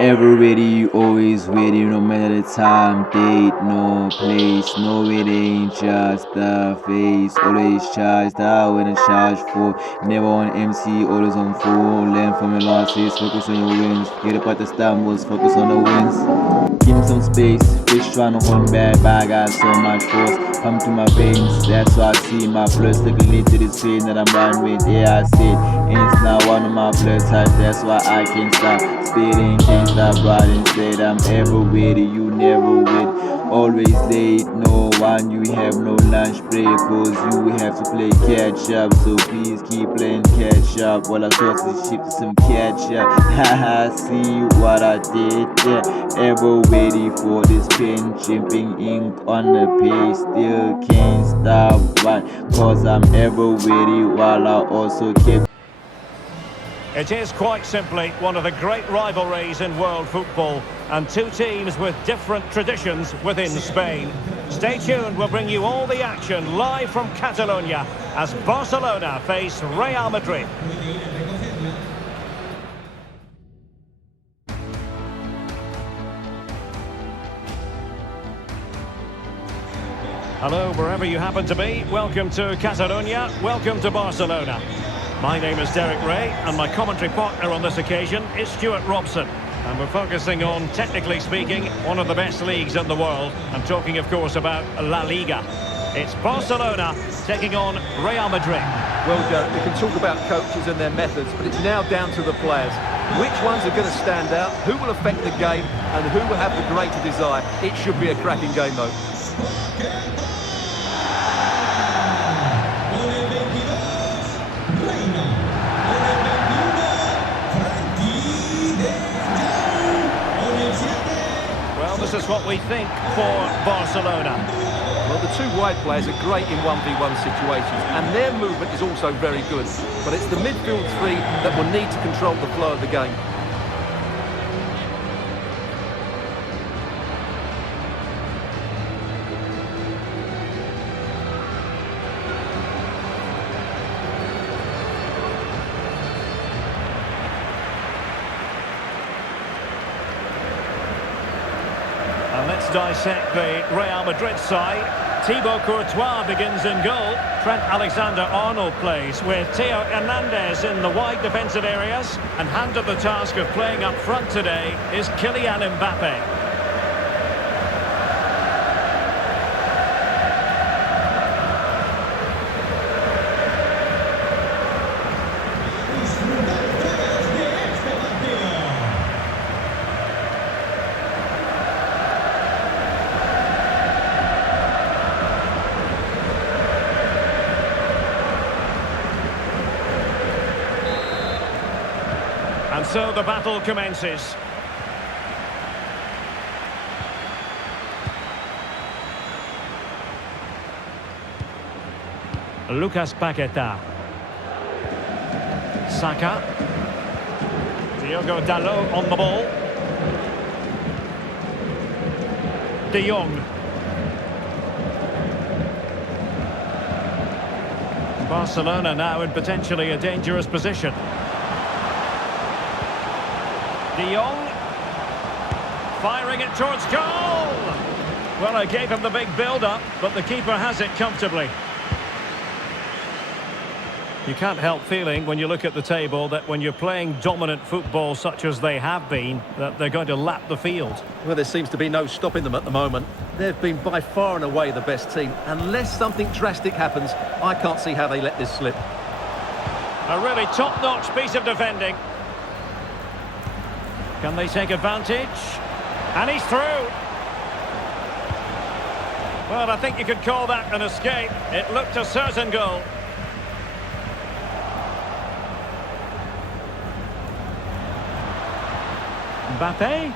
Ever ready, always ready, no matter the time, date, no place, no it ain't just the face. Always charged, I when I charge for. Never on MC, always on full. Learn from your losses, focus on your wins. Forget about the stumbles, focus on the wins. Give me some space, fish trying to hold back, but I got so much force. Come to my veins, that's why I see my plus. Take a lead to this pain that I'm running with. Yeah, I said, it's not one of my blood touch, that's why I can't stop. Speeding, can't stop riding. Said I'm ever with it, you never with. Always late, no one, you have no lunch break, cause you have to play catch up. So please keep playing catch up while I sort this shit to some catch up. Haha, see what I did there. Ever ready for this pen, chipping ink on the page, still can't stop, but cause I'm ever ready while I also keep. It is quite simply one of the great rivalries in world football, and two teams with different traditions within Spain. Stay tuned, we'll bring you all the action live from Catalonia as Barcelona face Real Madrid. Hello, wherever you happen to be, welcome to Catalonia, welcome to Barcelona. My name is Derek Ray, and my commentary partner on this occasion is Stuart Robson. And we're focusing on, technically speaking, one of the best leagues in the world. I'm talking, of course, about La Liga. It's Barcelona taking on Real Madrid. Well, Derek, we can talk about coaches and their methods, but it's now down to the players. Which ones are going to stand out, who will affect the game, and who will have the greater desire? It should be a cracking game, though. This is what we think for Barcelona. Well, the two wide players are great in 1v1 situations, and their movement is also very good. But it's the midfield three that will need to control the flow of the game. Let's dissect the Real Madrid side. Thibaut Courtois begins in goal. Trent Alexander-Arnold plays with Theo Hernandez in the wide defensive areas. And handed the task of playing up front today is Kylian Mbappe. And so the battle commences. Lucas Paqueta. Saka. Diogo Dalot on the ball. De Jong. Barcelona now in potentially a dangerous position. De Jong, firing it towards goal! Well, I gave him the big build-up, but the keeper has it comfortably. You can't help feeling, when you look at the table, that when you're playing dominant football such as they have been, that they're going to lap the field. Well, there seems to be no stopping them at the moment. They've been by far and away the best team. Unless something drastic happens, I can't see how they let this slip. A really top-notch piece of defending. Can they take advantage? And he's through. Well, I think you could call that an escape. It looked a certain goal. Mbappe.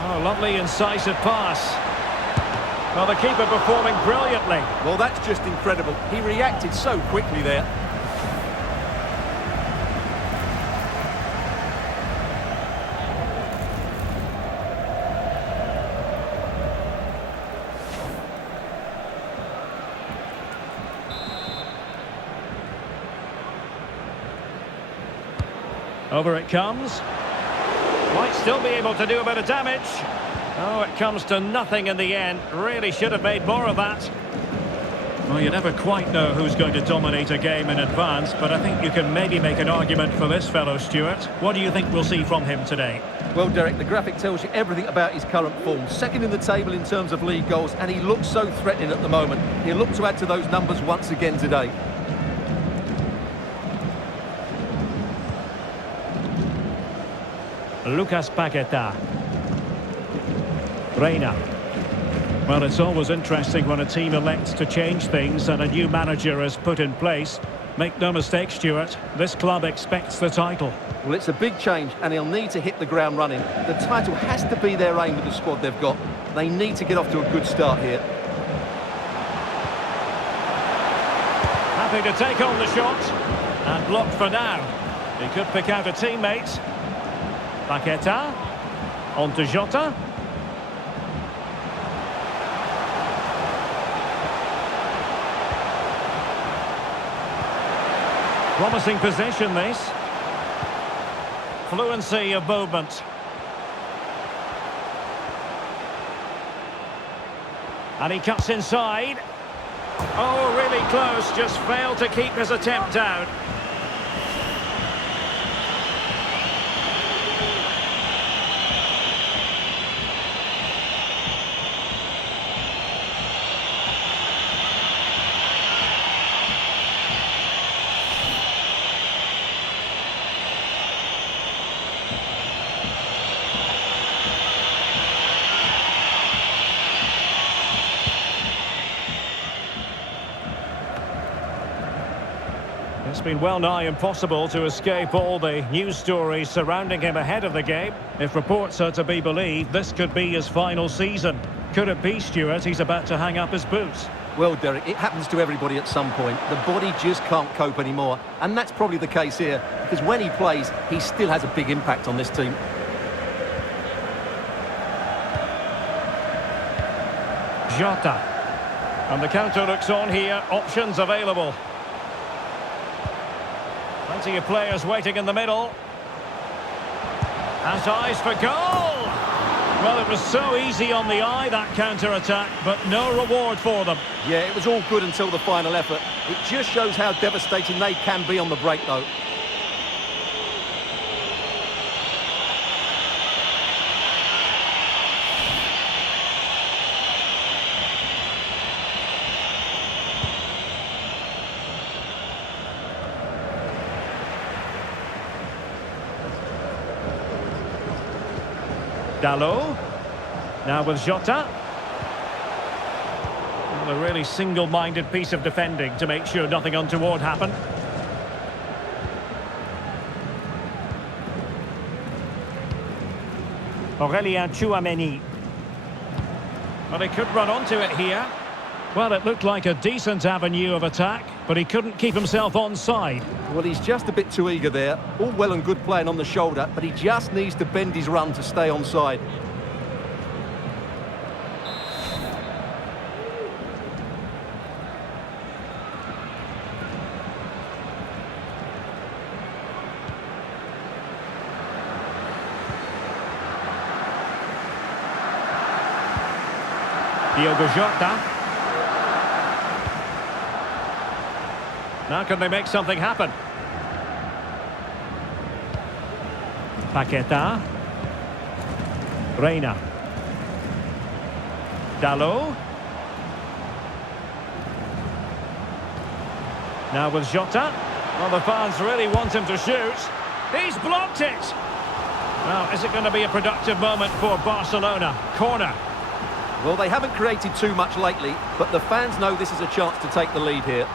Oh, lovely incisive pass. Well, the keeper performing brilliantly. Well, that's just incredible. He reacted so quickly there. Over it comes. Might still be able to do a bit of damage. Oh, it comes to nothing in the end. Really should have made more of that. Well, you never quite know who's going to dominate a game in advance, but I think you can maybe make an argument for this fellow, Stuart. What do you think we'll see from him today? Well, Derek, the graphic tells you everything about his current form. Second in the table in terms of league goals, and he looks so threatening at the moment. He'll look to add to those numbers once again today. Lucas Paqueta. Reina. Well, it's always interesting when a team elects to change things and a new manager is put in place. Make no mistake, Stuart, this club expects the title. Well, it's a big change, and he'll need to hit the ground running. The title has to be their aim with the squad they've got. They need to get off to a good start here. Happy to take on the shot. And blocked for now. He could pick out a teammate. Paqueta. On to Jota. Promising possession, this. Fluency of movement. And he cuts inside. Oh, really close, just failed to keep his attempt down. It's been well nigh impossible to escape all the news stories surrounding him ahead of the game. If reports are to be believed, this could be his final season. Could it be, Stuart, he's about to hang up his boots? Well, Derek, it happens to everybody at some point. The body just can't cope anymore. And that's probably the case here, because when he plays, he still has a big impact on this team. Jota. And the counter looks on here. Options available. Plenty of players waiting in the middle. Has eyes for goal! Well, it was so easy on the eye, that counter-attack, but no reward for them. Yeah, it was all good until the final effort. It just shows how devastating they can be on the break, though. Dalot. Now with Jota. A really single-minded piece of defending to make sure nothing untoward happened. Aurélien Tchouaméni. Well, he could run onto it here. Well, it looked like a decent avenue of attack, but he couldn't keep himself onside. Well, he's just a bit too eager there. All well and good playing on the shoulder, but he just needs to bend his run to stay onside. Diogo Jota. Now can they make something happen? Paqueta. Reina. Dalot. Now with Jota. Well, the fans really want him to shoot. He's blocked it! Now, is it going to be a productive moment for Barcelona? Corner. Well, they haven't created too much lately, but the fans know this is a chance to take the lead here.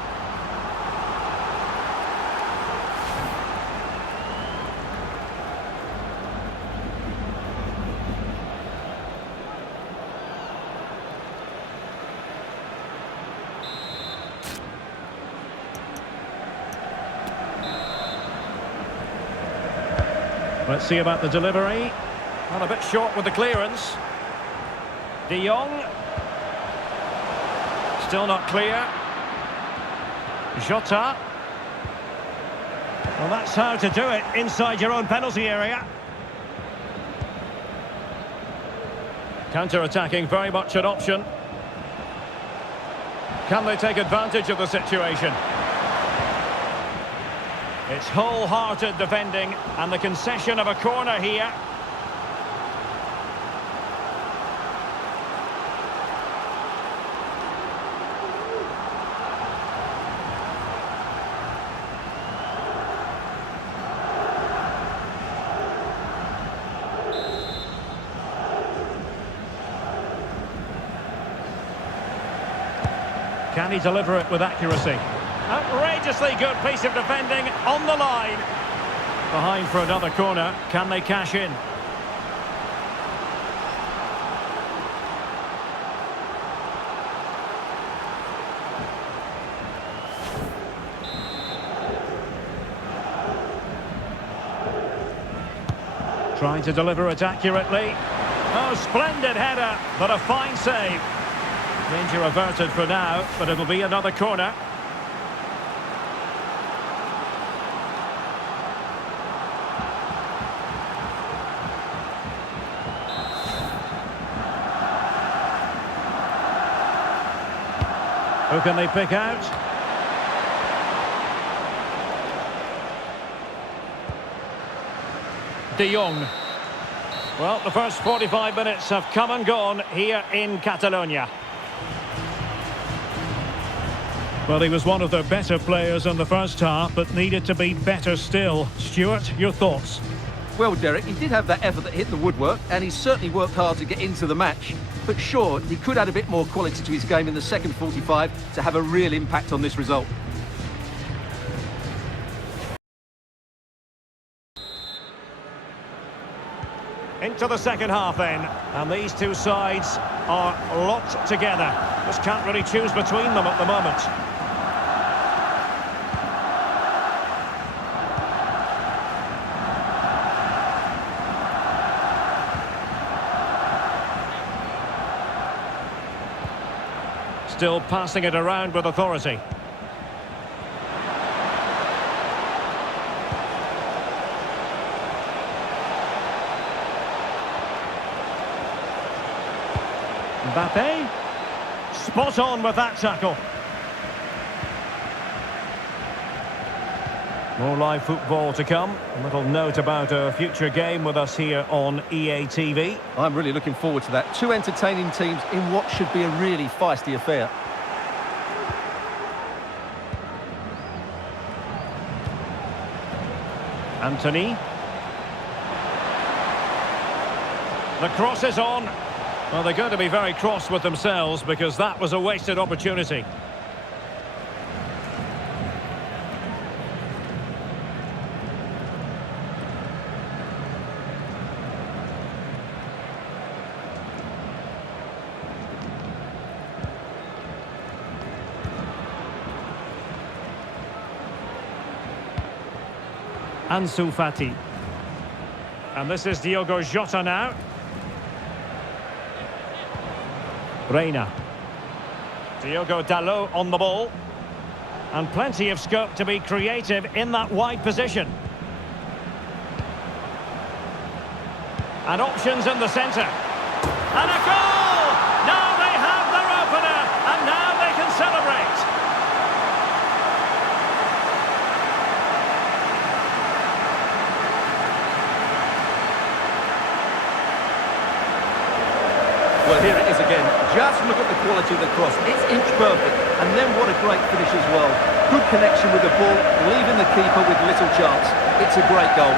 Let's see about the delivery. Well, a bit short with the clearance. De Jong. Still not clear. Jota. Well, that's how to do it inside your own penalty area. Counter-attacking, very much an option. Can they take advantage of the situation? It's wholehearted defending, and the concession of a corner here. Can he deliver it with accuracy? Outrageously good piece of defending on the line. Behind for another corner. Can they cash in? Trying to deliver it accurately. Oh, splendid header, but a fine save. Danger averted for now, but it'll be another corner. Who can they pick out? De Jong. Well, the first 45 minutes have come and gone here in Catalonia. Well, he was one of their better players in the first half, but needed to be better still. Stuart, your thoughts? Well, Derek, he did have that effort that hit the woodwork, and he certainly worked hard to get into the match. But sure, he could add a bit more quality to his game in the second 45 to have a real impact on this result. Into the second half then, and these two sides are locked together. Just can't really choose between them at the moment. Still passing it around with authority. Mbappe, spot on with that tackle. More live football to come. A little note about a future game with us here on EA TV. I'm really looking forward to that. Two entertaining teams in what should be a really feisty affair. Anthony. The cross is on. Well, they're going to be very cross with themselves because that was a wasted opportunity. Ansu Fati. And this is Diogo Jota now. Reina. Diogo Dalot on the ball. And plenty of scope to be creative in that wide position. And options in the centre. And a goal! Now they have their opener, and now they can celebrate. Well, here it is again. Just look at the quality of the cross. It's inch perfect. And then what a great finish as well. Good connection with the ball, leaving the keeper with little chance. It's a great goal.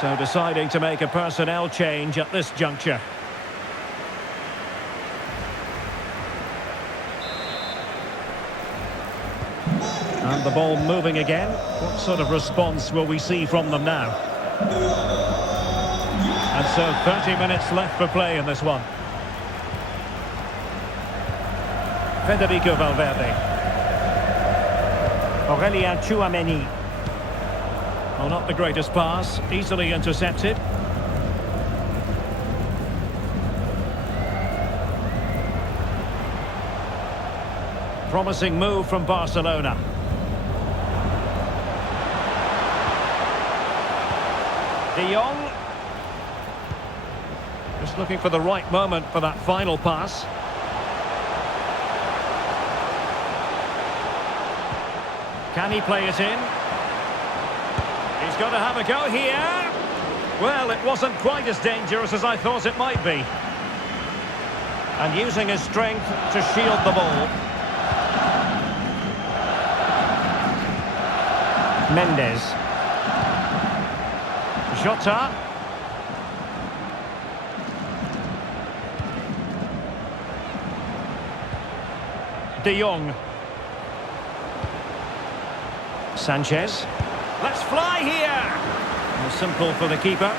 So deciding to make a personnel change at this juncture. And the ball moving again. What sort of response will we see from them now? And so 30 minutes left for play in this one. Federico Valverde. Aurelien Tchouameni. Well, not the greatest pass, easily intercepted. Promising move from Barcelona. De Jong. Just looking for the right moment for that final pass. Can he play it in? He's got to have a go here. Well, it wasn't quite as dangerous as I thought it might be. And using his strength to shield the ball. Mendes. Jota. De Jong. Sanchez. Let's fly here. Well, simple for the keeper.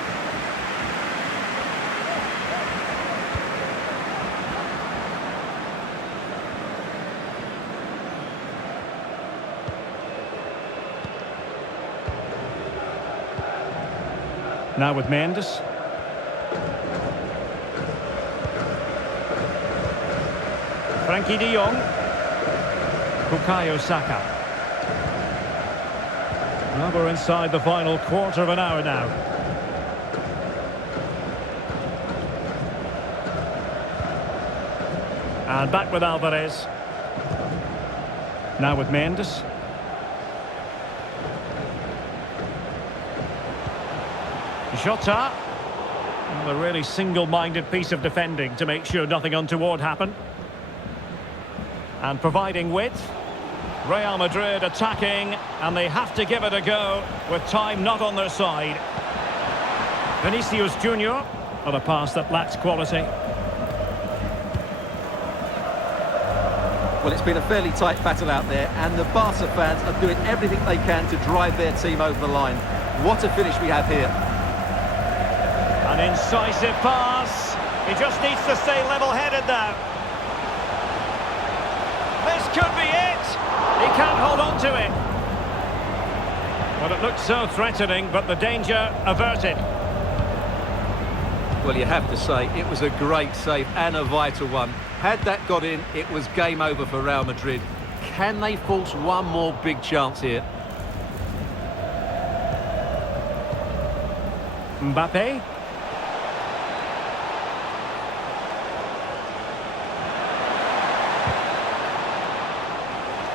Now with Mendes. Frankie de Jong. Bukayo Saka. Well, we're inside the final quarter of an hour now. And back with Alvarez. Now with Mendes. Jota. Well, a really single-minded piece of defending to make sure nothing untoward happened. And providing width. Real Madrid attacking, and they have to give it a go with time not on their side. Vinicius Junior on a pass that lacks quality. Well, it's been a fairly tight battle out there, and the Barca fans are doing everything they can to drive their team over the line. What a finish we have here. An incisive pass. He just needs to stay level-headed now. This could be it. He can't hold on to it. Well, it looked so threatening, but the danger averted. Well, you have to say, it was a great save and a vital one. Had that got in, it was game over for Real Madrid. Can they force one more big chance here? Mbappe.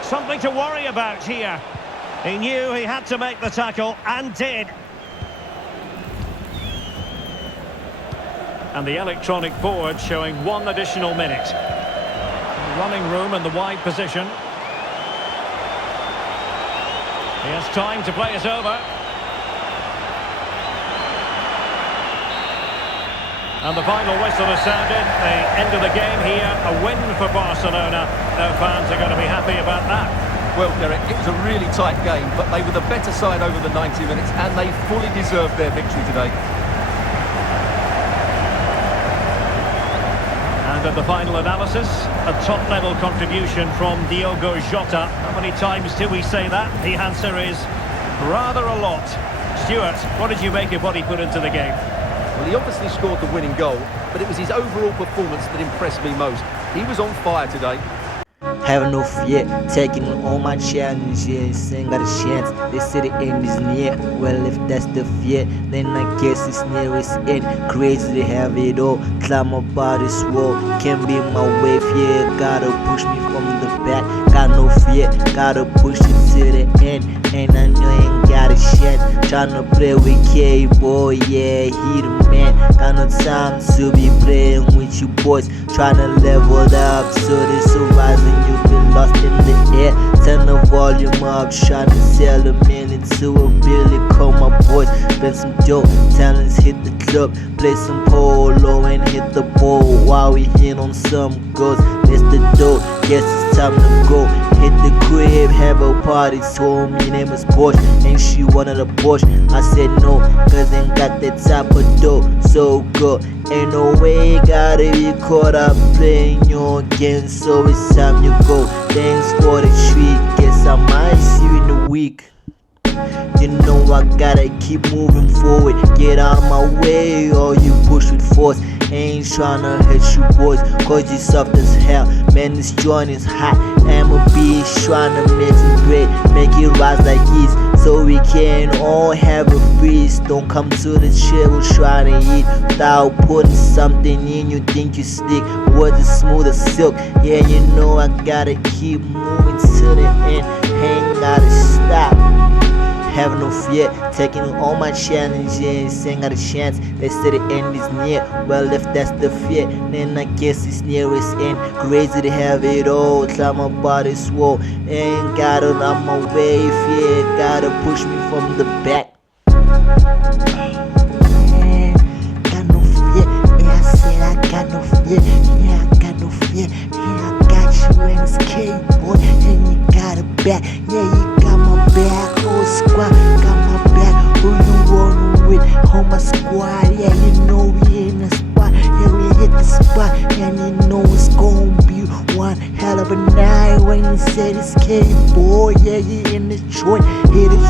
Something to worry about here. He knew he had to make the tackle, and did. And the electronic board showing 1 additional minute. Running room in the wide position. He has time to play it over. And the final whistle has sounded. The end of the game here, a win for Barcelona. No fans are going to be happy about that. Well, Derek, it was a really tight game, but they were the better side over the 90 minutes, and they fully deserved their victory today. And at the final analysis, a top-level contribution from Diogo Jota. How many times do we say that? The answer is rather a lot. Stuart, what did you make of what he put into the game? Well, he obviously scored the winning goal, but it was his overall performance that impressed me most. He was on fire today. Have no fear, taking all my challenges, ain't got a chance. They say the end is near. Well, if that's the fear, then I guess it's near its end. Crazy to have it all, climb up out this wall. Can't be my wave, yeah. Gotta push me from the back. Got no fear, gotta push it to the end. And I know I ain't got a chance. Tryna play with K.boi, yeah, he the man. Got no time to be playing with you boys. Tryna level up so this horizon you been lost in the air. Turn the volume up, tryna sell a million to a Billy, call my boys, spend some dope, talents hit the club, play some polo and hit the ball while we hit on some girls. That's the dope, guess it's time to go. Hit the crib, have a party, told me name is Porsche, and she wanted a Porsche. I said no, cause ain't got that type of dope, so good. Ain't no way, gotta be caught up playing your game, so it's time you go. Thanks for the treat, guess I might see you in the week. You know I gotta keep moving forward, get out of my way or you push with force. Ain't tryna hit you boys, cause you soft as hell. Man, this joint is hot, I'm a beast tryna make it great, make it rise like yeast, so we can all have a feast. Don't come to the table trying to eat without putting something in. You think you slick, words is smooth as silk. Yeah, you know I gotta keep moving to the end, ain't gotta stop. Have no fear, taking all my challenges, ain't got a chance. They say the end is near, well if that's the fear, then I guess it's nearest end. Crazy to have it all, climb my body's wall, ain't got it on my way. Fear gotta push me from the back. Got no fear, yeah I said I got no fear, yeah I got no fear, yeah I got you and it's K.boi, and you got it back, yeah you got my back. Whole squad got my back, who you rolling with? On my squad, yeah you know we in the spot, yeah we hit the spot, and you know it's gon' be one hell of a night when you say this K.boi, yeah you in the joint, hit it.